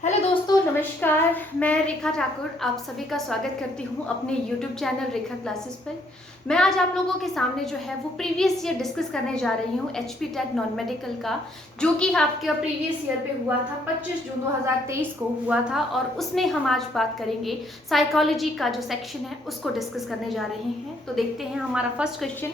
Hello दोस्तों, नमस्कार। मैं रेखा ठाकुर आप सभी का स्वागत करती हूं अपने यूट्यूब चैनल रेखा क्लासेस पर। मैं आज आप लोगों के सामने जो है वो प्रीवियस ईयर डिस्कस करने जा रही हूं एचपी टेट नॉन मेडिकल का, जो कि आपके प्रीवियस ईयर पे हुआ था 25 जून 2023 को हुआ था। और उसमें हम आज बात करेंगे साइकोलॉजी का जो सेक्शन है उसको डिस्कस करने जा रहे हैं। तो देखते हैं हमारा फर्स्ट क्वेश्चन।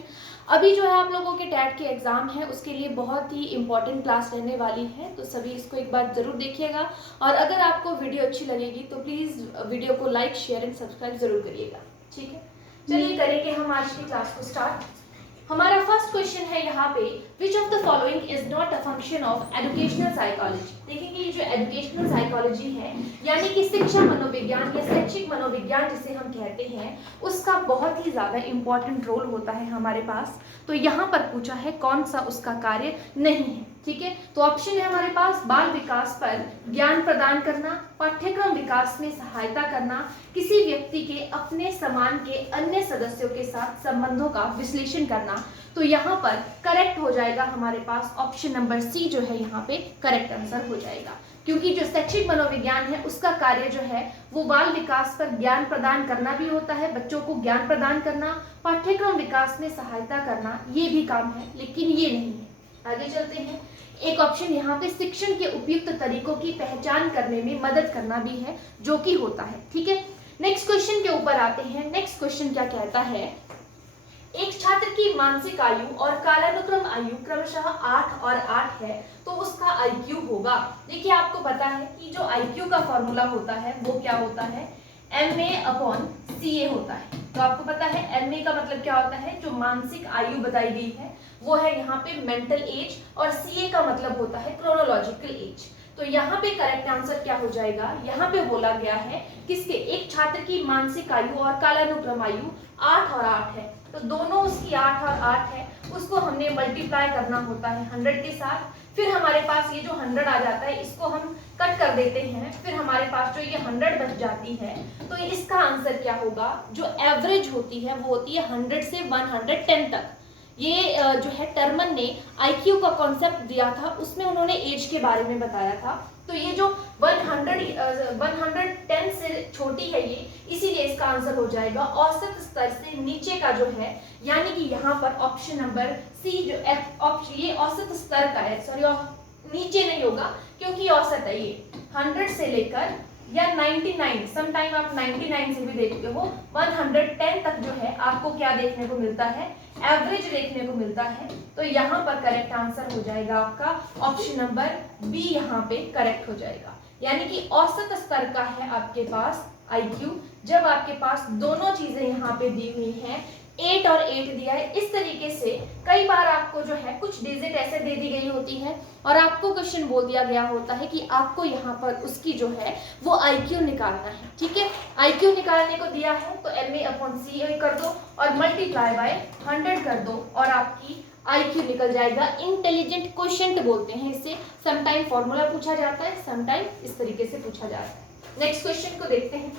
अभी जो है आप लोगों के टैट के एग्जाम है, उसके लिए बहुत ही इंपॉर्टेंट क्लास रहने वाली है, तो सभी इसको एक बार जरूर देखिएगा। और अगर आपको वीडियो अच्छी लगेगी तो प्लीज़ वीडियो को लाइक, शेयर एंड सब्सक्राइब जरूर करिएगा। ठीक है, चलिए करेंगे हम आज की क्लास को स्टार्ट। हमारा फर्स्ट क्वेश्चन है यहाँ पे, विच of the following is not a function of educational psychology. देखेंगे ये जो एजुकेशनल साइकोलॉजी है यानी कि शिक्षा मनोविज्ञान या शैक्षिक मनोविज्ञान जिसे हम कहते हैं, उसका बहुत ही ज़्यादा इंपॉर्टेंट रोल होता है हमारे पास। तो यहाँ पर पूछा है कौन सा उसका कार्य नहीं है। ठीक है, तो ऑप्शन है हमारे पास बाल विकास पर ज्ञान प्रदान करना, पाठ्यक्रम विकास में सहायता करना, किसी व्यक्ति के अपने समान के अन्य सदस्यों के साथ संबंधों का विश्लेषण करना। तो यहाँ पर करेक्ट हो जाएगा हमारे पास ऑप्शन नंबर सी जो है यहाँ पे करेक्ट आंसर हो जाएगा, क्योंकि जो शैक्षिक मनोविज्ञान है उसका कार्य जो है वो बाल विकास पर ज्ञान प्रदान करना भी होता है, बच्चों को ज्ञान प्रदान करना, पाठ्यक्रम विकास में सहायता करना, ये भी काम है, लेकिन ये नहीं है। आगे चलते हैं। एक ऑप्शन यहाँ पे शिक्षण के उपयुक्त तरीकों की पहचान करने में मदद करना भी है, जो कि होता है। ठीक है, नेक्स्ट क्वेश्चन के ऊपर आते हैं। नेक्स्ट क्वेश्चन क्या कहता है, एक छात्र की मानसिक आयु और कालानुक्रम आयु क्रमशः 8 और 8 है, तो उसका आईक्यू होगा। देखिए आपको पता है कि जो आईक्यू का फॉर्मूला होता है वो क्या होता है, MA/CA होता है। तो आपको पता है MA का मतलब क्या होता है, जो मानसिक आयु बताई गई है वो है यहाँ पे मेंटल एज, और CA का मतलब होता है क्रोनोलॉजिकल एज। तो यहाँ पे करेक्ट आंसर क्या हो जाएगा, यहाँ पे बोला गया है किसके, एक छात्र की मानसिक आयु और कालानुक्रम आयु 8 और 8 है, तो दोनों उसकी 8 और 8 है, उसको हमने मल्टीप्लाई करना होता है 100 के साथ। फिर हमारे पास ये जो 100 आ जाता है इसको हम कट कर देते हैं, फिर हमारे पास जो ये 100 बच जाती है। तो इसका आंसर क्या होगा, जो एवरेज होती है वो होती है 100 से 110 तक। ये जो है टर्मन ने आईक्यू का कॉन्सेप्ट दिया था, उसमें उन्होंने एज के बारे में बताया था। तो ये जो 110 से छोटी है ये, इसीलिए इसका आंसर हो जाएगा औसत स्तर से नीचे का जो है, यानी कि यहाँ पर ऑप्शन नंबर सी जो ऑप्शन ये औसत स्तर का है, सॉरी नीचे नहीं होगा क्योंकि औसत है ये 100 से लेकर या 99, समटाइम आप 99 से भी देखते हो, 110 तक जो है आपको क्या देखने को मिलता है, एवरेज देखने को मिलता है। तो यहाँ पर करेक्ट आंसर हो जाएगा आपका ऑप्शन नंबर बी, यहाँ पे करेक्ट हो जाएगा। यानी कि औसत स्तर का है आपके पास आईक्यू, जब आपके पास दोनों चीजें यहाँ पे दी हुई हैं, 8 और 8 दिया है। इस तरीके से कई बार आपको जो है कुछ डिजिट ऐसे दे दी गई होती है और आपको क्वेश्चन बोल दिया गया होता है कि आपको यहाँ पर उसकी जो है वो आईक्यू निकालना है। ठीक है, आईक्यू निकालने को दिया है तो MA/CA कर दो और मल्टीप्लाई बाय 100 कर दो और आपकी आईक्यू निकल जाएगा। इंटेलिजेंट क्वेश्चन बोलते हैं इसे, समटाइम फॉर्मूला पूछा जाता है, समटाइम इस तरीके से पूछा जाता है। नेक्स्ट क्वेश्चन को देखते हैं।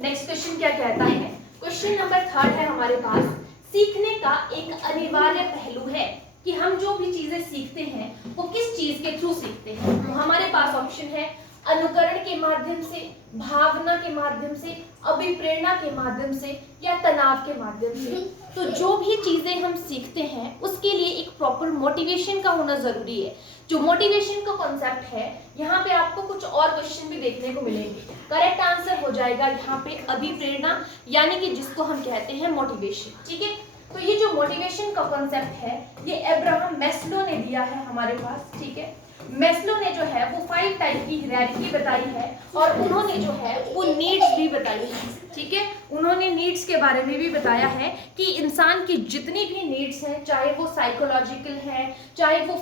नेक्स्ट क्वेश्चन क्या कहता है, क्वेश्चन नंबर 3 है हमारे पास, सीखने का एक अनिवार्य पहलू है कि हम जो भी चीजें सीखते हैं वो किस चीज के थ्रू सीखते हैं। तो हमारे पास ऑप्शन है अनुकरण के माध्यम से, भावना के माध्यम से, अभिप्रेरणा के माध्यम से या तनाव के माध्यम से। तो जो भी चीजें हम सीखते हैं उसके लिए एक प्रॉपर मोटिवेशन का होना जरूरी है। जो मोटिवेशन का कॉन्सेप्ट है, यहाँ पे आपको कुछ और क्वेश्चन भी देखने को मिलेंगे। करेक्ट आंसर हो जाएगा यहाँ पे अभिप्रेरणा, यानी कि जिसको हम कहते हैं मोटिवेशन। ठीक है, तो ये जो मोटिवेशन का कॉन्सेप्ट है ये अब्राहम मैस्लो ने दिया है हमारे पास। ठीक है, मैस्लो ने जो है वो 5 टाइप की हायरार्की बताई है और उन्होंने जो है वो नीड्स भी बताई है। ठीक है, उन्होंने नीड्स के बारे में भी बताया है कि इंसान की जितनी भी नीड्स हैं, चाहे वो साइकोलॉजिकल है, चाहे वो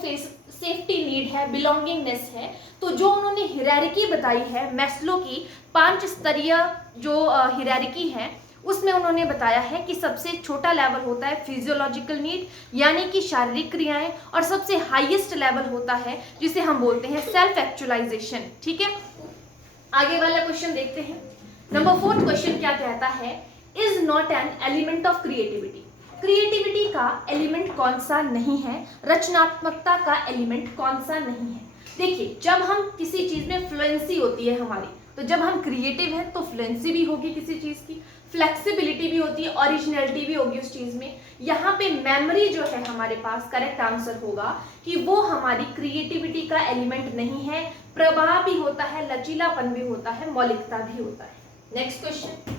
सेफ्टी नीड है, बिलोंगिंगनेस है, तो जो उन्होंने हायरार्की बताई है मैस्लो की 5 स्तरीय जो हायरार्की है, उसमें उन्होंने बताया है कि सबसे छोटा लेवल होता है फिजियोलॉजिकल नीड, यानी कि शारीरिक क्रियाएं, और सबसे हाईएस्ट लेवल होता है जिसे हम बोलते हैं सेल्फ एक्चुअलाइजेशन। ठीक है, आगे वाला क्वेश्चन देखते हैं। नंबर 4 क्वेश्चन क्या कहता है, is not an element of creativity. Creativity का एलिमेंट कौन सा नहीं है, रचनात्मकता का एलिमेंट कौन सा नहीं है। देखिए, जब हम किसी चीज में फ्लुएंसी होती है हमारी, तो जब हम क्रिएटिव हैं तो फ्लुएंसी भी होगी किसी चीज की, फ्लेक्सिबिलिटी भी होती है, ओरिजिनलिटी भी होगी उस चीज में। यहाँ पे मेमोरी जो है हमारे पास, करेक्ट आंसर होगा कि वो हमारी क्रिएटिविटी का एलिमेंट नहीं है। प्रभाव भी होता है, लचीलापन भी होता है, मौलिकता भी होता है। Next question,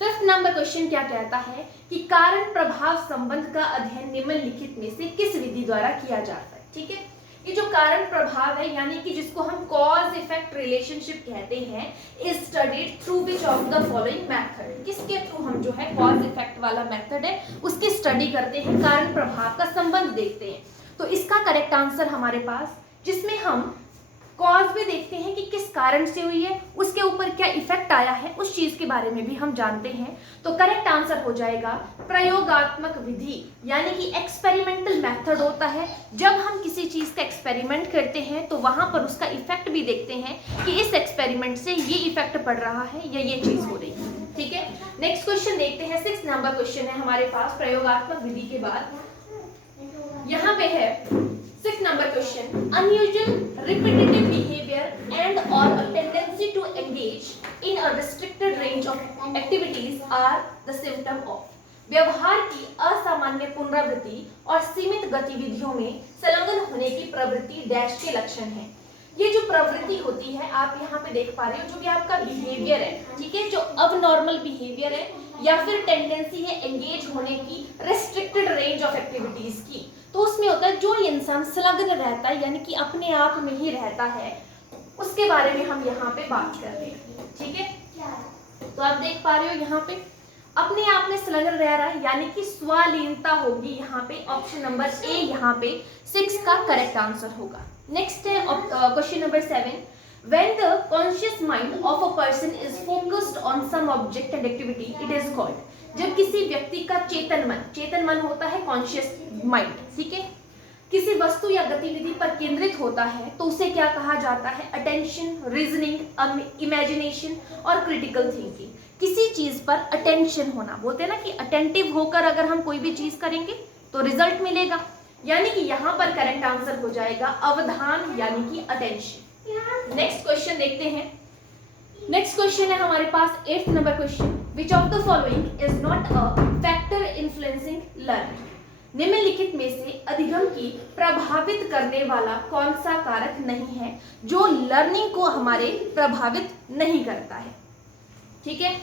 5th number question क्या कहता है कि कारण प्रभाव संबंध का अध्ययन निम्नलिखित में से किस विधि द्वारा किया जाता है। ठीक है, ये जो कारण प्रभाव है यानी कि जिसको हम कॉज इफेक्ट रिलेशनशिप कहते हैं, is studied through which of the following method. किसके थ्रू हम जो है कॉज इफेक्ट वाला मेथड है उसकी स्टडी करते हैं, कारण प्रभाव का संबंध देखते हैं। तो इसका करेक्ट आंसर हमारे पास, जिसमें हम कॉज भी देखते हैं कि किस कारण से हुई है, उसके ऊपर क्या इफेक्ट आया है, उस चीज के बारे में भी हम जानते हैं। तो करेक्ट आंसर हो जाएगा प्रयोगात्मक विधि, यानी कि एक्सपेरिमेंटल मेथड होता है। जब हम किसी चीज का एक्सपेरिमेंट करते हैं तो वहां पर उसका इफेक्ट भी देखते हैं कि इस एक्सपेरिमेंट से ये इफेक्ट पड़ रहा है या ये चीज हो रही है। ठीक है, नेक्स्ट क्वेश्चन देखते हैं। 6 नंबर क्वेश्चन है हमारे पास प्रयोगात्मक विधि के बाद। यहाँ पे है 6 number question, unusual repetitive behavior and or a tendency to engage in a restricted range of activities are the symptom of। व्यवहार की असामान्य पुनरावृत्ति और सीमित गतिविधियों में संलग्न होने की प्रवृत्ति डैश के लक्षण है। ये जो प्रवृत्ति होती है आप यहाँ पे देख पा रहे हो, जो भी आपका बिहेवियर है, ठीक है, जो अब नॉर्मल बिहेवियर है या फिर टेंडेंसी है एंगेज होने की रेस्ट्रिक्टेड रेंज ऑफ एक्टिविटीज की, तो उसमें होता है जो इंसान संलग्न रहता है यानी कि अपने आप में ही रहता है, उसके बारे में हम यहाँ पे बात कर रहे हैं। ठीक है, तो आप देख पा रहे हो यहाँ पे अपने आप में संलग्न रह रहा है यानी कि स्वलीनता होगी। यहाँ पे ऑप्शन नंबर ए यहाँ पे 6 का करेक्ट आंसर होगा। नेक्स्ट है question number 7, when the conscious mind of a person is focused on some object and activity it is called। जब किसी व्यक्ति का चेतन मन होता है कॉन्शियस माइंड, ठीक है, किसी वस्तु या गतिविधि पर केंद्रित होता है तो उसे क्या कहा जाता है, अटेंशन, रीजनिंग, इमेजिनेशन और क्रिटिकल थिंकिंग। किसी चीज पर अटेंशन होना, बोलते हैं ना कि अटेंटिव होकर अगर हम कोई भी चीज करेंगे तो रिजल्ट मिलेगा, यानी कि यहाँ पर करेक्ट आंसर हो जाएगा अवधान यानी कि अटेंशन। नेक्स्ट क्वेश्चन देखते हैं। नेक्स्ट क्वेश्चन है हमारे पास 8th number question, which of the following is not a factor influencing learning. निम्नलिखित में से अधिगम की प्रभावित करने वाला कौन सा कारक नहीं है जो लर्निंग को हमारे प्रभावित नहीं करता है। ठीक है,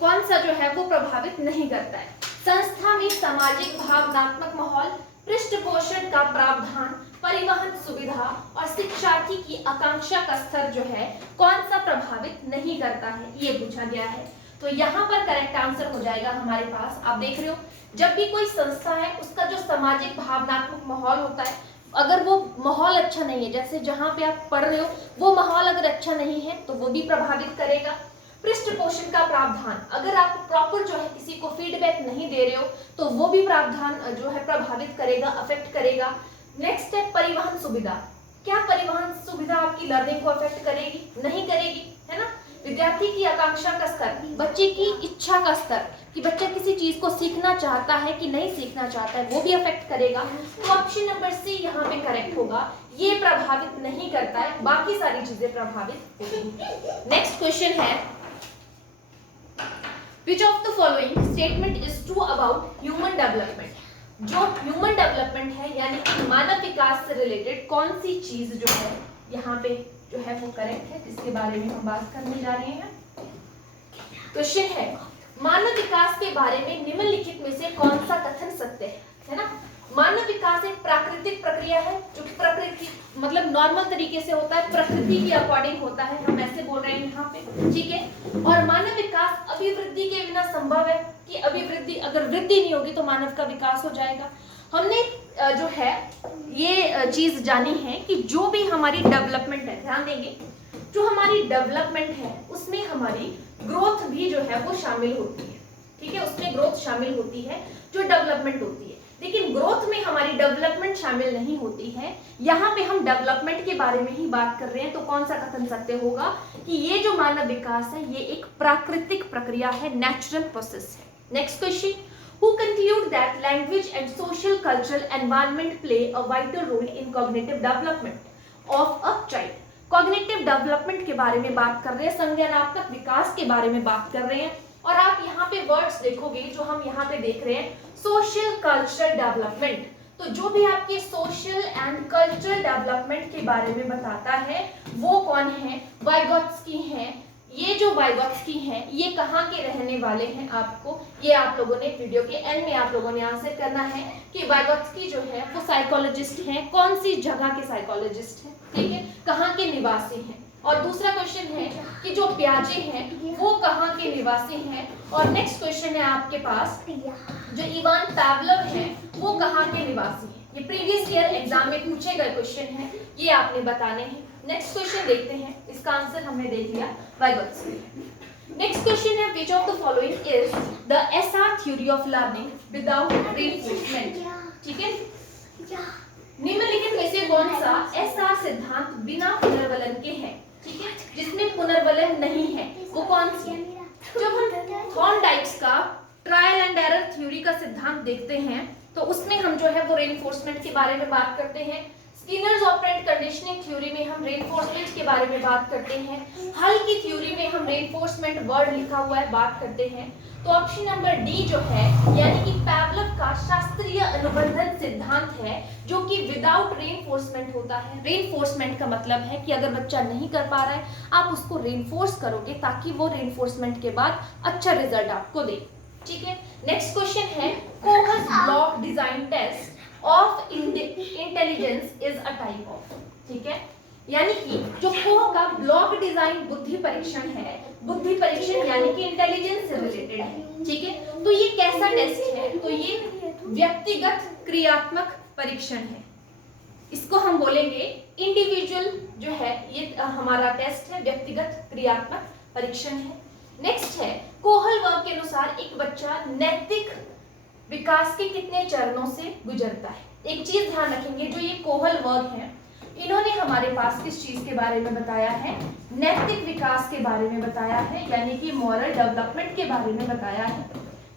कौन सा जो है वो प्रभावित नहीं करता है। संस्था में सामाजिक भावनात्मक माहौल, पृष्ठपोषण का प्रावधान, परिवहन सुविधा और शिक्षार्थी की आकांक्षा का स्तर जो है कौन सा प्रभावित नहीं करता है, ये पूछा गया है। तो यहाँ पर करेक्ट आंसर हो जाएगा हमारे पास, आप देख रहे हो जब भी कोई संस्था है उसका जो सामाजिक भावनात्मक माहौल होता है, अगर वो माहौल अच्छा नहीं है, जैसे जहाँ पे आप पढ़ रहे हो वो माहौल अगर अच्छा नहीं है तो वो भी प्रभावित करेगा। पृष्ठपोषण का प्रावधान, अगर आप प्रॉपर जो है किसी को फीडबैक नहीं दे रहे हो तो वो भी प्रावधान जो है प्रभावित करेगा, अफेक्ट करेगा। नेक्स्ट है परिवहन सुविधा, क्या परिवहन सुविधा आपकी लर्निंग को अफेक्ट करेगी, नहीं करेगी, है ना। विद्यार्थी की आकांक्षा का स्तर, बच्चे की इच्छा का स्तर कि बच्चा किसी चीज को सीखना चाहता है कि नहीं सीखना चाहता है, वो भी अफेक्ट करेगा। तो ऑप्शन नंबर सी यहाँ पे करेक्ट होगा, ये प्रभावित नहीं करता है, बाकी सारी चीजें प्रभावित होगी। नेक्स्ट क्वेश्चन है, which of the following statement is true about human development। जो ह्यूमन डेवलपमेंट है यानी कि मानव विकास से रिलेटेड कौन सी चीज जो है यहाँ पे जो है वो करेक्ट है, जिसके बारे में हम बात करने जा रहे हैं। क्वेश्चन है, मानव विकास के बारे में निम्नलिखित में से कौन सा कथन सत्य है ना। मानव विकास एक प्राकृतिक प्रक्रिया है जो प्रकृति मतलब नॉर्मल तरीके से होता है, प्रकृति के अकॉर्डिंग होता है, हम ऐसे बोल रहे हैं यहाँ पे, ठीक है। और मानव विकास अभिवृद्धि के बिना संभव है कि अभिवृद्धि, अगर वृद्धि नहीं होगी तो मानव का विकास हो जाएगा। हमने जो है ये चीज जानी है कि जो भी हमारी डेवलपमेंट है, ध्यान देंगे, जो हमारी डेवलपमेंट है उसमें हमारी ग्रोथ भी जो है वो शामिल होती है, ठीक है, उसमें ग्रोथ शामिल होती है जो डेवलपमेंट होती है। लेकिन ग्रोथ में हमारी डेवलपमेंट शामिल नहीं होती है। यहाँ पे हम डेवलपमेंट के बारे में ही बात कर रहे हैं, तो कौन सा कथन सत्य होगा कि ये जो मानव विकास है ये एक प्राकृतिक प्रक्रिया है, नेचुरल प्रोसेस है। Next question, who conclude that language and social cultural environment play a vital role in cognitive development। Of a child. Cognitive development के बारे में बात कर रहे हैं, संज्ञानात्मक विकास के बारे में बात कर रहे हैं। और आप यहाँ पे वर्ड्स देखोगे जो हम यहाँ पे देख रहे हैं, सोशल कल्चरल डेवलपमेंट। तो जो भी आपके सोशल एंड कल्चरल डेवलपमेंट के बारे में बताता है वो कौन है, वाइगोत्स्की हैं। ये जो वाइगोत्स्की हैं ये कहाँ के रहने वाले हैं, आपको ये आप लोगों ने वीडियो के एंड में आप लोगों ने आंसर करना है कि वाइगोत्स्की जो है वो साइकोलॉजिस्ट हैं, कौन सी जगह के साइकोलॉजिस्ट हैं, ठीक है, कहाँ के निवासी हैं। और दूसरा क्वेश्चन है कि जो प्याजे हैं वो कहाँ के निवासी हैं। और नेक्स्ट क्वेश्चन है आपके पास, जो इवान पावलोव है वो कहाँ के निवासी हैं। ये प्रीवियस ईयर एग्जाम में पूछे गए क्वेश्चन हैं, ये आपने बताने हैं। नेक्स्ट क्वेश्चन देखते हैं, इसका आंसर हमने देख लिया, वाइगोत्स्की। नेक्स्ट क्वेश्चन है, which of the following is the SR theory of learning without reinforcement. ठीक है, निम्नलिखित में से कौन सा एसआर सिद्धांत बिना पुनर्वलन के है, ठीक है, जिसमें पुनर्वलन नहीं है, वो कौन सी है। जब हम थॉर्नडाइक्स का ट्रायल एंड एरर थ्योरी का सिद्धांत देखते हैं तो उसमें हम जो है वो रेनफोर्समेंट के बारे में बात करते हैं। स्किनर्स ऑपरेंट कंडीशनिंग थ्योरी में हम रेनफोर्समेंट के बारे में बात करते हैं। हल की थ्योरी में हम रेनफोर्समेंट वर्ड लिखा हुआ है बात करते हैं। तो ऑप्शन नंबर डी जो है यानी कि पावलोव का शास्त्रीय अनुबंधन सिद्धांत है जो कि विदाउट रेनफोर्समेंट होता है। रेनफोर्समेंट का मतलब है कि अगर बच्चा नहीं कर पा रहा है आप उसको रेनफोर्स करोगे ताकि वो रेनफोर्समेंट के बाद अच्छा रिजल्ट आपको दे। ठीक है, नेक्स्ट क्वेश्चन है, Kohs block design test of intelligence is a type of. ठीक है, यानी कि जो कोह का ब्लॉक डिजाइन बुद्धि परीक्षण है, बुद्धि परीक्षण यानी कि इंटेलिजेंस से रिलेटेड है। ठीक है, तो ये कैसा टेस्ट है, तो ये व्यक्तिगत क्रियात्मक परीक्षण है। इसको हम बोलेंगे इंडिविजुअल जो है, ये हमारा टेस्ट है, व्यक्तिगत क्रियात्मक परीक्षण है। नेक्स्ट है, कोहल वर्ग के अनुसार एक बच्चा नैतिक विकास के कितने चरणों से गुजरता है। एक चीज ध्यान रखेंगे, जो ये कोहल वर्ग है इन्होंने हमारे पास किस चीज के बारे में बताया है, नैतिक विकास के बारे में बताया है, यानी कि मॉरल डेवलपमेंट के बारे में बताया है।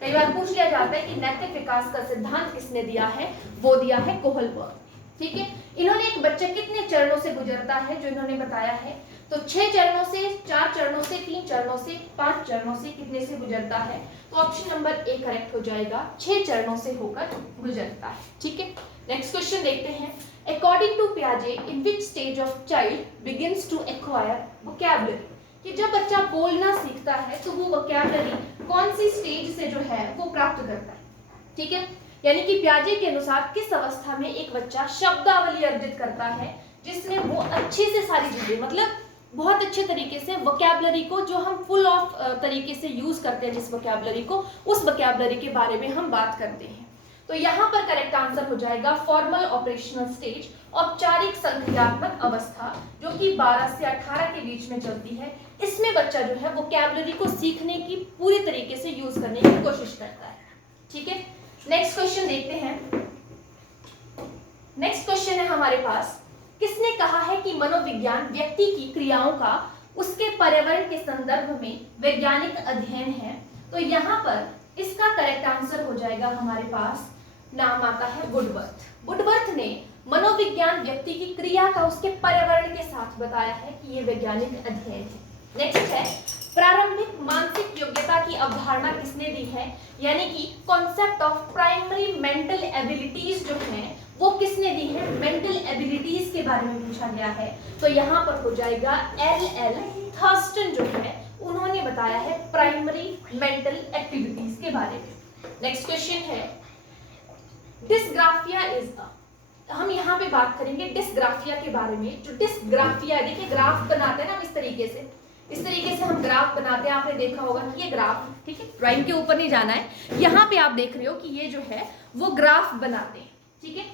कई बार पूछ लिया जाता है कि नैतिक विकास का सिद्धांत किसने दिया है, वो दिया है कोहल वर्ग। ठीक है, इन्होंने एक बच्चा कितने चरणों से गुजरता है जो इन्होंने बताया है, तो 6 चरणों से, 4 चरणों से, 3 चरणों से, 5 चरणों से, कितने से गुजरता है, तो ऑप्शन नंबर ए करेक्ट हो जाएगा, 6 चरणों से होकर गुजरता है। ठीक है, नेक्स्ट क्वेश्चन देखते हैं, अकॉर्डिंग टू पियाजे in which stage of child begins to acquire vocabulary, कि जब बच्चा बोलना सीखता है तो वो वोकैबुलरी कौन सी स्टेज से जो है वो प्राप्त करता है। ठीक है, यानी कि पियाजे के अनुसार किस अवस्था में एक बच्चा शब्दावली अर्जित करता है जिसमें वो अच्छे से सारी चीजें, मतलब बहुत अच्छे तरीके से वोकैबुलरी को, जो हम फुल ऑफ तरीके से यूज करते हैं जिस वोकैबुलरी को, उस वोकैबुलरी के बारे में हम बात करते हैं। तो यहाँ पर करेक्ट आंसर हो जाएगा फॉर्मल ऑपरेशनल स्टेज, औपचारिक संक्रियात्मक अवस्था, जो कि 12 से 18 के बीच में चलती है। इसमें बच्चा जो है वोकैबुलरी को सीखने की पूरी तरीके से यूज करने की कोशिश करता है। ठीक है, नेक्स्ट क्वेश्चन देखते हैं। नेक्स्ट क्वेश्चन है हमारे पास, किसने कहा है कि मनोविज्ञान व्यक्ति की क्रियाओं का उसके पर्यावरण के संदर्भ में वैज्ञानिक अध्ययन है। तो यहाँ पर इसका करेक्ट आंसर हो जाएगा, हमारे पास नाम आता है वुडवर्थ। वुडवर्थ ने मनोविज्ञान व्यक्ति की क्रिया का उसके पर्यावरण के साथ बताया है कि ये वैज्ञानिक अध्ययन है। नेक्स्ट है, प्रारंभिक मानसिक योग्यता की अवधारणा किसने दी है, यानी कि concept of primary mental abilities जो है वो किसने दी है, मेंटल एबिलिटीज के बारे में पूछा गया है। तो यहाँ पर हो जाएगा एल थर्स्टन जो है उन्होंने बताया है प्राइमरी मेंटल एक्टिविटीज के बारे में। नेक्स्ट क्वेश्चन है, डिस्ग्राफिया इज अ, हम यहाँ पे बात करेंगे डिस्ग्राफिया के बारे में। जो डिस्ग्राफिया, देखिए ग्राफ बनाते हैं ना इस तरीके से हम ग्राफ बनाते हैं, आपने देखा होगा कि ये ग्राफ, ठीक है, ड्राइंग के ऊपर नहीं जाना है, यहाँ पे आप देख रहे हो कि ये जो है वो ग्राफ बनाते हैं। ठीक है,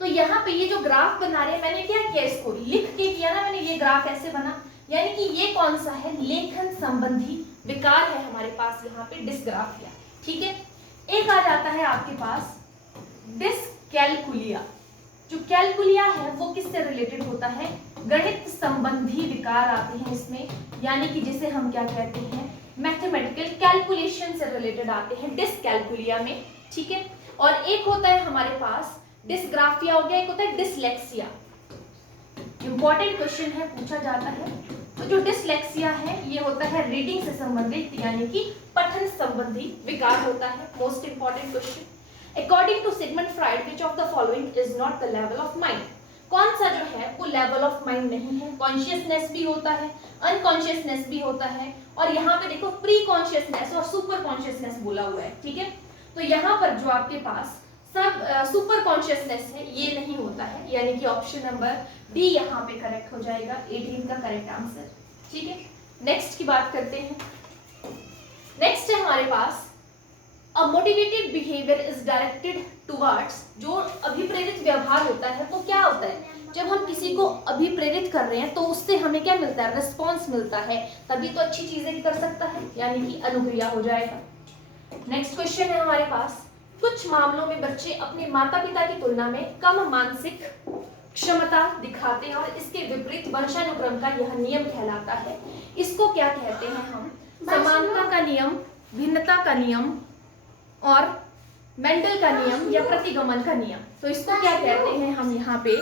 तो यहाँ पे ये जो ग्राफ बना रहे हैं, मैंने क्या किया, इसको लिख के किया ना मैंने, ये ग्राफ ऐसे बना, यानी कि ये कौन सा है, लेखन संबंधी विकार है हमारे पास यहाँ पे डिस्ग्राफिया। ठीक है, एक आ जाता है आपके पास डिस्कैलकुलिया। जो कैलकुलिया है वो किससे रिलेटेड होता है, गणित संबंधी विकार आते हैं इसमें, यानी कि जिसे हम क्या कहते हैं, मैथमेटिकल कैलकुलेशन से रिलेटेड आते हैं डिस्कैलकुलिया में। ठीक है, और एक होता है हमारे पास डिस्ग्राफिया हो गया, एक होता है डिसलेक्सिया। इंपॉर्टेंट क्वेश्चन है, पूछा जाता है। तो जो डिसलेक्सिया है ये होता है रीडिंग से संबंधित यानी कि पठन संबंधी विकार होता है। Most important question, according to Sigmund Freud which of the following is not the level of mind, कौन सा जो है वो लेवल ऑफ माइंड नहीं है। कॉन्शियसनेस भी होता है, अनकॉन्शियसनेस भी होता है, और यहाँ पे देखो प्री कॉन्शियसनेस और सुपर कॉन्शियसनेस बोला हुआ है, ठीक है। तो यहाँ पर जो आपके पास सब सुपर कॉन्शियसनेस है ये नहीं होता है, यानी कि ऑप्शन नंबर डी यहाँ पे करेक्ट हो जाएगा, 18 का करेक्ट आंसर, ठीक है। नेक्स्ट की बात करते हैं। नेक्स्ट है हमारे पास a motivated behaviour is directed towards, जो अभिप्रेरित व्यवहार होता है वो क्या होता है, जब हम किसी को अभिप्रेरित कर रहे हैं तो उससे हमें क्या मिलता है, रिस्पॉन्स मिलता है, तभी तो अच्छी चीजें कर सकता है, यानी कि अनुक्रिया हो जाएगा। नेक्स्ट क्वेश्चन है हमारे पास, कुछ मामलों में बच्चे अपने माता पिता की तुलना में कम मानसिक क्षमता दिखाते हैं और इसके विपरीत वंशानुक्रम का यह नियम कहलाता है। इसको क्या कहते हैं हम, समानता का नियम, भिन्नता का नियम और मेंडल का नियम या प्रतिगमन का नियम। तो इसको क्या कहते हैं हम यहाँ पे,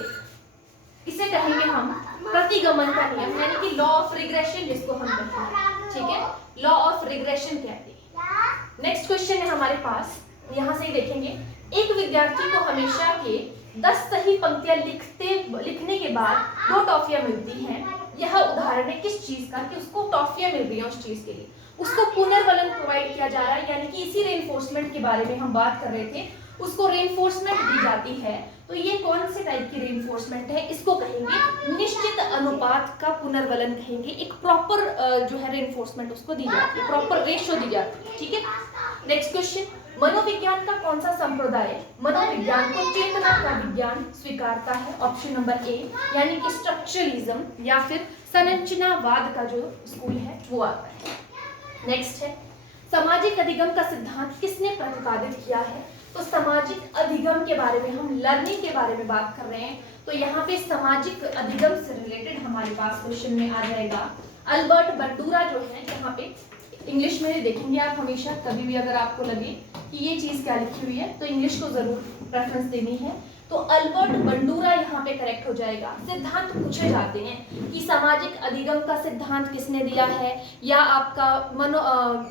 इसे कहेंगे हम प्रतिगमन का नियम, यानी कि लॉ ऑफ रिग्रेशन जिसको हम कहते हैं, ठीक है, लॉ ऑफ रिग्रेशन कहते हैं। नेक्स्ट क्वेश्चन है हमारे पास, यहाँ से ही देखेंगे, एक विद्यार्थी को हमेशा के 10 सही पंक्तियां लिखने के बाद 2 टॉफियां मिलती हैं। यह उदाहरण है किस चीज का, कि उसको टॉफियां मिल रही हैं उस चीज के लिए, उसको पुनर्वलन प्रोवाइड किया जा रहा है, यानी कि इसी रेनफोर्समेंट के बारे में हम बात कर रहे थे, उसको रेनफोर्समेंट दी जाती है। तो ये कौन से टाइप की रेनफोर्समेंट है, इसको कहेंगे निश्चित अनुपात का पुनर्वलन कहेंगे, एक प्रॉपर जो है रेनफोर्समेंट उसको दी जाती है, प्रॉपर रेशियो दी जाती है, ठीक है। नेक्स्ट क्वेश्चन, मनोविज्ञान का कौन सा संप्रदाय मनोविज्ञान को चेतना का विज्ञान स्वीकारता है, ऑप्शन नंबर ए, यानी कि स्ट्रक्चरलिज्म या फिर संरचनावाद का जो स्कूल है वो आता है। नेक्स्ट है, सामाजिक अधिगम का सिद्धांत किसने प्रतिपादित किया है। तो सामाजिक अधिगम के बारे में, हम लर्निंग के बारे में बात कर रहे हैं, तो यहाँ पे सामाजिक अधिगम से रिलेटेड हमारे पास क्वेश्चन में आ जाएगा अल्बर्ट बंडूरा जो है, यहाँ पे इंग्लिश में देखेंगे आप हमेशा, कभी भी अगर आपको लगे कि ये चीज क्या लिखी हुई है तो इंग्लिश को जरूर प्रेफरेंस देनी है। तो अल्बर्ट बंडूरा यहाँ पे करेक्ट हो जाएगा। सिद्धांत पूछे जाते हैं कि सामाजिक अधिगम का सिद्धांत किसने दिया है, या आपका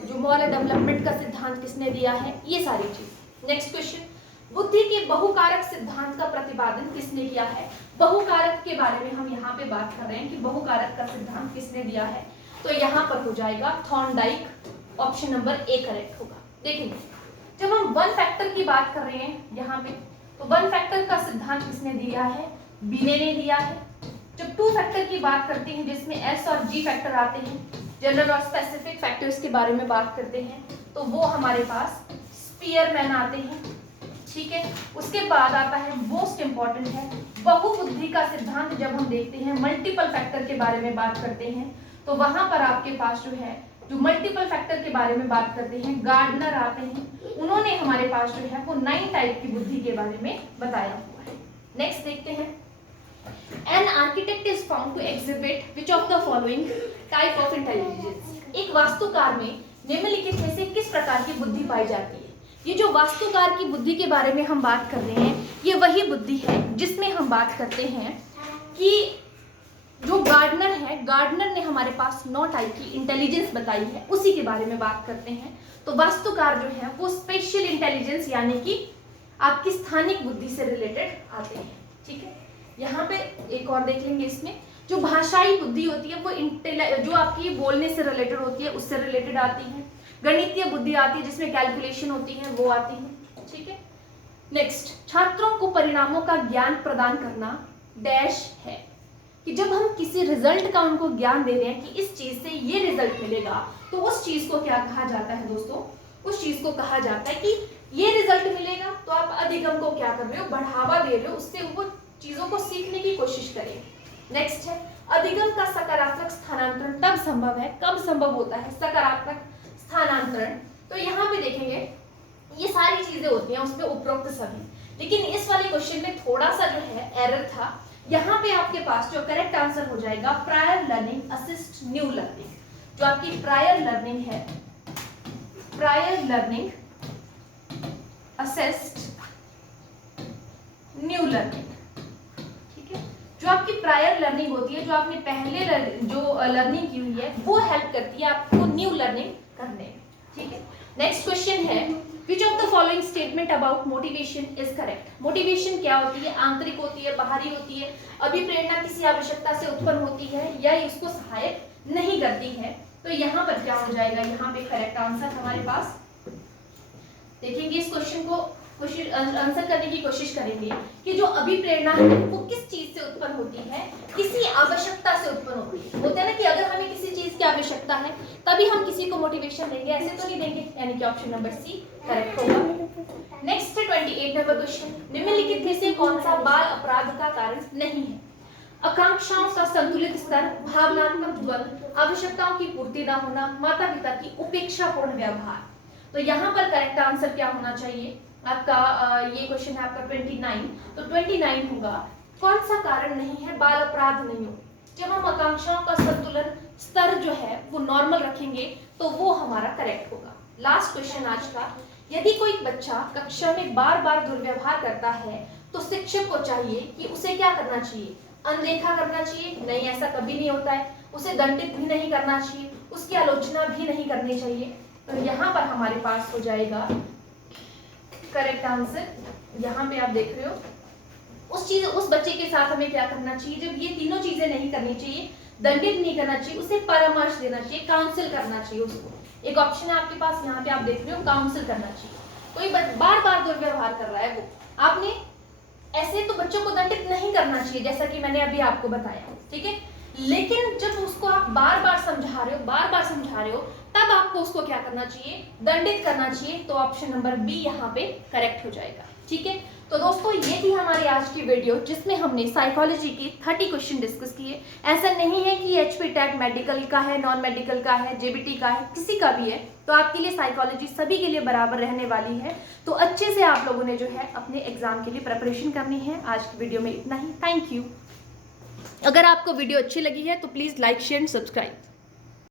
जो मॉरल डेवलपमेंट का सिद्धांत किसने दिया है, ये सारी चीज। नेक्स्ट क्वेश्चन, बुद्धि के बहुकारक सिद्धांत का प्रतिपादन किसने किया है। बहुकारक के बारे में हम यहाँ पे बात कर रहे हैं कि बहुकारक का सिद्धांत किसने दिया है, तो यहाँ पर हो जाएगा Thorndike, option number A correct होगा। देखेंगे जब हम 1 फैक्टर की बात कर रहे हैं यहाँ पे, तो 1 फैक्टर का सिद्धांत किसने दिया है, बीने ने दिया है। जब 2 फैक्टर की बात करते हैं जिसमें एस और जी फैक्टर आते हैं, जनरल और स्पेसिफिक फैक्टर्स के बारे में बात करते हैं, तो वो हमारे पास स्पीयरमैन आते हैं, ठीक है। उसके बाद आता है मोस्ट इंपॉर्टेंट है बहुबुद्धि का सिद्धांत। जब हम देखते हैं मल्टीपल फैक्टर के बारे में बात करते हैं, तो वहां पर आपके पास जो है जो मल्टीपल फैक्टर के बारे में बात करते हैं गार्डनर आते हैं, उन्होंने हमारे पास जो है वो 9 टाइप की बुद्धि के बारे में बताया हुआ है। नेक्स्ट देखते हैं, an architect is found to exhibit which of the following type of intelligence. एक वास्तुकार में निम्नलिखित में से किस प्रकार की बुद्धि पाई जाती है। ये जो वास्तुकार की बुद्धि के बारे में हम बात कर रहे हैं, ये वही बुद्धि है जिसमें हम बात करते हैं कि जो गार्डनर है, गार्डनर ने हमारे पास 9 टाइप की इंटेलिजेंस बताई है, उसी के बारे में बात करते हैं। तो वास्तुकार जो है वो स्पेशल इंटेलिजेंस यानी कि आपकी स्थानिक बुद्धि से रिलेटेड आते हैं, ठीक है। यहाँ पे एक और देख लेंगे, इसमें जो भाषाई बुद्धि होती है वो जो आपकी बोलने से रिलेटेड होती है उससे रिलेटेड आती है। गणितीय बुद्धि आती है जिसमें कैलकुलेशन होती है, वो आती है, ठीक है। नेक्स्ट, छात्रों को परिणामों का ज्ञान प्रदान करना डैश है, कि जब हम किसी रिजल्ट का उनको ज्ञान दे रहे हैं कि इस चीज से ये रिजल्ट मिलेगा, तो उस चीज को क्या कहा जाता है दोस्तों, उस चीज को कहा जाता है कि ये रिजल्ट मिलेगा, तो आप अधिगम को क्या कर रहे हो, बढ़ावा दे रहे हो, उससे वो चीजों को सीखने की कोशिश करें। नेक्स्ट है, अधिगम का सकारात्मक स्थानांतरण तब संभव है, कब संभव होता है सकारात्मक स्थानांतरण। तो यहाँ पे देखेंगे ये सारी चीजें होती हैं उसमें उपरोक्त सभी, लेकिन इस वाले क्वेश्चन में थोड़ा सा जो है एरर था। यहाँ पे आपके पास जो करेक्ट आंसर हो जाएगा prior learning assist new learning. जो आपकी प्रायर लर्निंग है, prior learning assist new learning, ठीक है। जो आपकी प्रायर लर्निंग होती है, जो आपने पहले लर्निंग की हुई है, वो हेल्प करती है आपको न्यू लर्निंग करने में। ठीक है, नेक्स्ट क्वेश्चन है, विच of the following statement about motivation is correct. Motivation क्या होती है, आंतरिक होती है, बाहरी होती है, अभिप्रेरणा किसी आवश्यकता से उत्पन्न होती है या इसको सहायक नहीं करती है। तो यहाँ पर क्या हो जाएगा, यहाँ पे करेक्ट आंसर हमारे पास, देखेंगे इस क्वेश्चन को आंसर करने की कोशिश करेंगे कि जो अभिप्रेरणा है वो किस चीज से उत्पन्न होती है, किसी आवश्यकता से उत्पन्न होती है। होता है ना कि अगर हमें किसी चीज की आवश्यकता है तभी हम किसी को मोटिवेशन देंगे, ऐसे तो नहीं देंगे, यानी कि ऑप्शन नंबर सी करेक्ट होगा। नेक्स्ट 28 नंबर क्वेश्चन, निम्नलिखित में से कौन सा बाल अपराध का कारण नहीं है। आकांक्षाओं का संतुलित स्तर, भावनात्मक द्वंद, आवश्यकताओं की पूर्ति न होना, माता पिता की उपेक्षापूर्ण व्यवहार। तो यहाँ पर करेक्ट आंसर क्या होना चाहिए आपका, ये क्वेश्चन है आपका 29, तो 29 होगा कौन सा कारण नहीं है, बाल अपराध नहीं हो। जब हम आकांक्षाओं का संतुलन स्तर जो है वो नॉर्मल रखेंगे तो वो हमारा करेक्ट होगा। लास्ट क्वेश्चन आज का, यदि कोई बच्चा कक्षा में बार बार दुर्व्यवहार करता है तो शिक्षक को चाहिए कि उसे क्या करना चाहिए, अनदेखा करना चाहिए? नहीं, ऐसा कभी नहीं होता है। उसे दंडित भी नहीं करना चाहिए, उसकी आलोचना भी नहीं करनी चाहिए। तो यहाँ पर हमारे पास हो जाएगा करेक्ट आंसर, यहाँ पे आप देख रहे हो उस बच्चे के साथ हमें क्या करना चाहिए, जब ये तीनों चीजें नहीं करनी चाहिए, दंडित नहीं करना चाहिए, उसे परामर्श देना चाहिए, काउंसिल करना चाहिए उसको। एक ऑप्शन है आपके पास, यहाँ पे आप देख रहे हो काउंसिल करना चाहिए। कोई बार बार दुर्व्यवहार कर रहा है, वो आपने ऐसे तो बच्चों को दंडित नहीं करना चाहिए जैसा कि मैंने अभी आपको बताया, ठीक है। लेकिन जब उसको आप बार बार समझा रहे हो तब आपको उसको क्या करना चाहिए, दंडित करना चाहिए। तो ऑप्शन नंबर बी यहाँ पे करेक्ट हो जाएगा, ठीक है। तो दोस्तों ये थी हमारी आज की वीडियो जिसमें हमने साइकोलॉजी के 30 क्वेश्चन डिस्कस किए। ऐसा नहीं है कि एचपी टेट मेडिकल का है, नॉन मेडिकल का है, जेबीटी का है, किसी का भी है, तो आपके लिए साइकोलॉजी सभी के लिए बराबर रहने वाली है। तो अच्छे से आप लोगों ने जो है अपने एग्जाम के लिए प्रिपरेशन करनी है। आज की वीडियो में इतना ही, थैंक यू। अगर आपको वीडियो अच्छी लगी है तो please like share and subscribe.